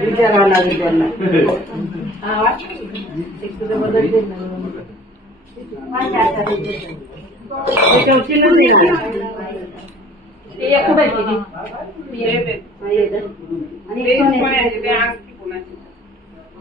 विचारावं लागेल त्यांना. त्याच्यावर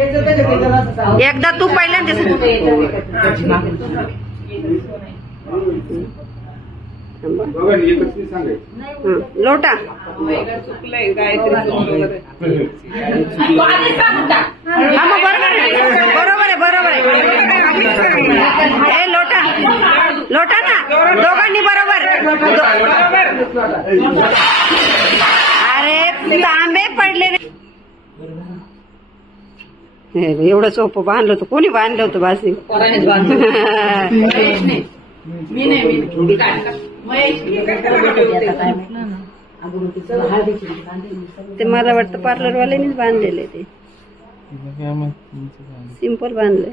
एकदा तू पहिल्यांदा लोटा. हा मग बरोबर आहे. बरोबर आहे बरोबर आहे. ए लोटा. लोटा ना दोघांनी बरोबर. अरे तांबे पडले रे, एवढं सोपं बांधलं होतं. कोणी बांधलं होतं बासी? ते मला वाटतं पार्लरवाल्यानेच बांधलेले ते. सिंपल बांधले?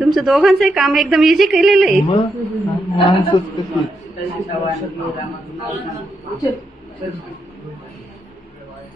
तुमचं दोघांचंही काम एकदम इझी केलेलं आहे.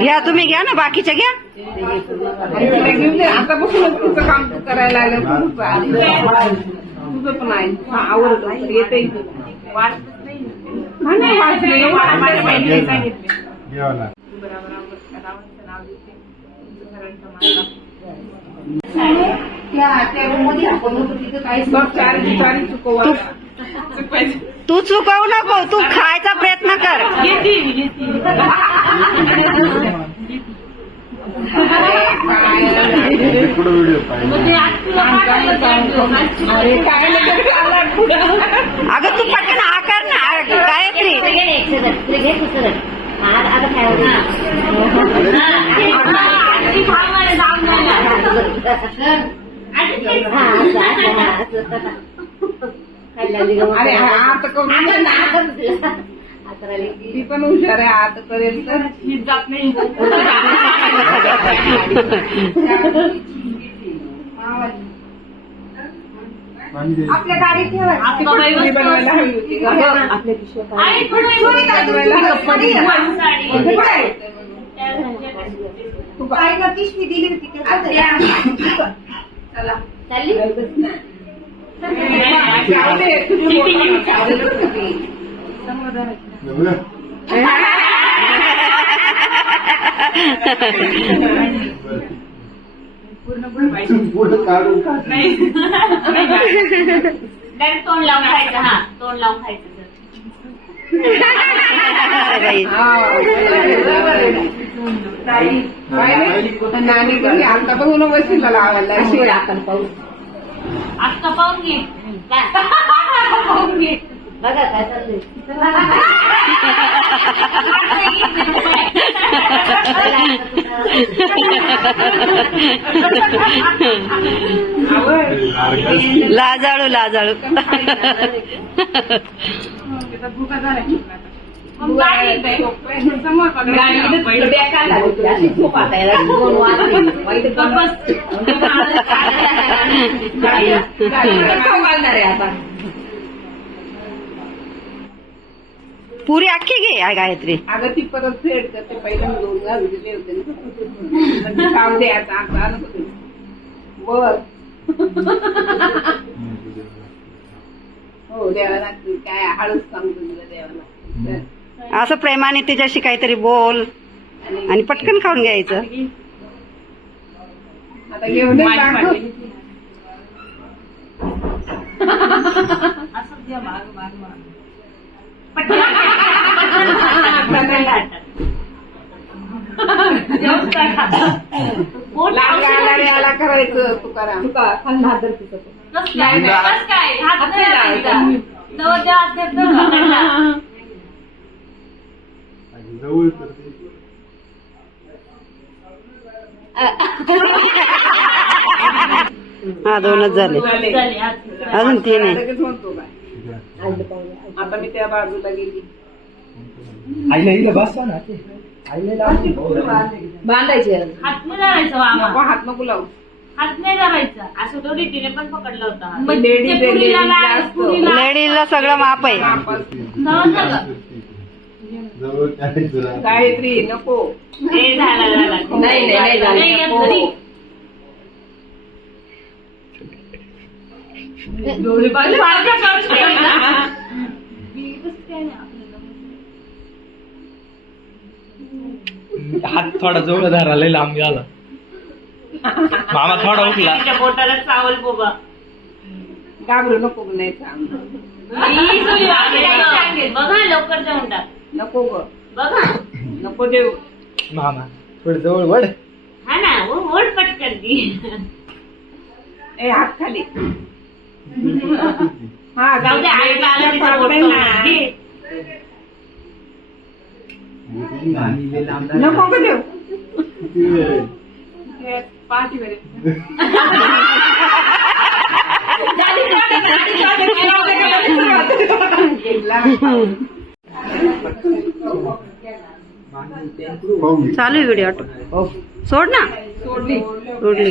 घ्या तुम्ही घ्या ना बाकीच्या घ्या. आतापासूनच तुझं काम तू करायला लागलं. खूप तुझं पण आहे. हा, आवडतं येते. तू चुकवू नको. तू खायचा प्रयत्न कर. अगं तू पटकन आकार ना गायत्री. आता ती पण हुशार आहे आता करेल तर ही जात नाही. आपल्या गाडीत गं, पिशवी दिली होती का? चला. डायरेक्ट तोंड लावून खायचं हा तोंड लावून खायचं. हा, पण उन्हा बसला लावायला शिळ आपण पाहू आत्ता पाहून घे पाहून घे बघा काय चाललंय लाजाळू लाजाळू भुका आता पुरी अख्खी घे आ गायत्री अगं ती परत फेड करते पहिले मी दोन दिले होते ना. दे आता आता आणत होते. बर हो लागते. काय हळूच सांगतो तुला देवाला असं प्रेमाने तिच्याशी काहीतरी बोल आणि पटकन खाऊन घ्यायचं आता घेऊन ये दाखव. असंच घ्या माग माग माग पटकन आला करायचं तुकाराम. कसं काय? कसं काय? हात नाही लावायचा. जवळच्या. जवळ हा दोनच झाले. झाले, हात. अजून तीन आहे. लगेच म्हणतो काय आता मी त्या बाजूला गेली. आईला ना लाव. बांधायचे हात नाही धरायचा मामा नको हात नको लावू हात नाही धरायचा असं पण पकडला होता. मग ते पुरीला. पुरीला- लेडीजला सगळं माप आहे झालं. गायत्री नको ए, झाला, झाला. नाही, नाही, झालं. नाही, येत. घरी. डोळे पाहिजे, माझ्या करून ठेवला. हात थोडा जवळ धरा लय लांब गेला. मामा थोडा उठला. तिच्या बोटाला चावल बोबा. घाबरू नको नाही सांग मी तुझी वाटी नाही सांगेल. बघा लवकर जाऊन टाक. नको ग. बघा. नको देऊ. मामा थोडं जवळ वड हा ना ओ- ओढ पटकन ती. ए हात खाली. हा जाऊ दे. घे. नको ग देऊ? पाच. चालू व्हिडिओ सोड ना. सोडली. सोडली.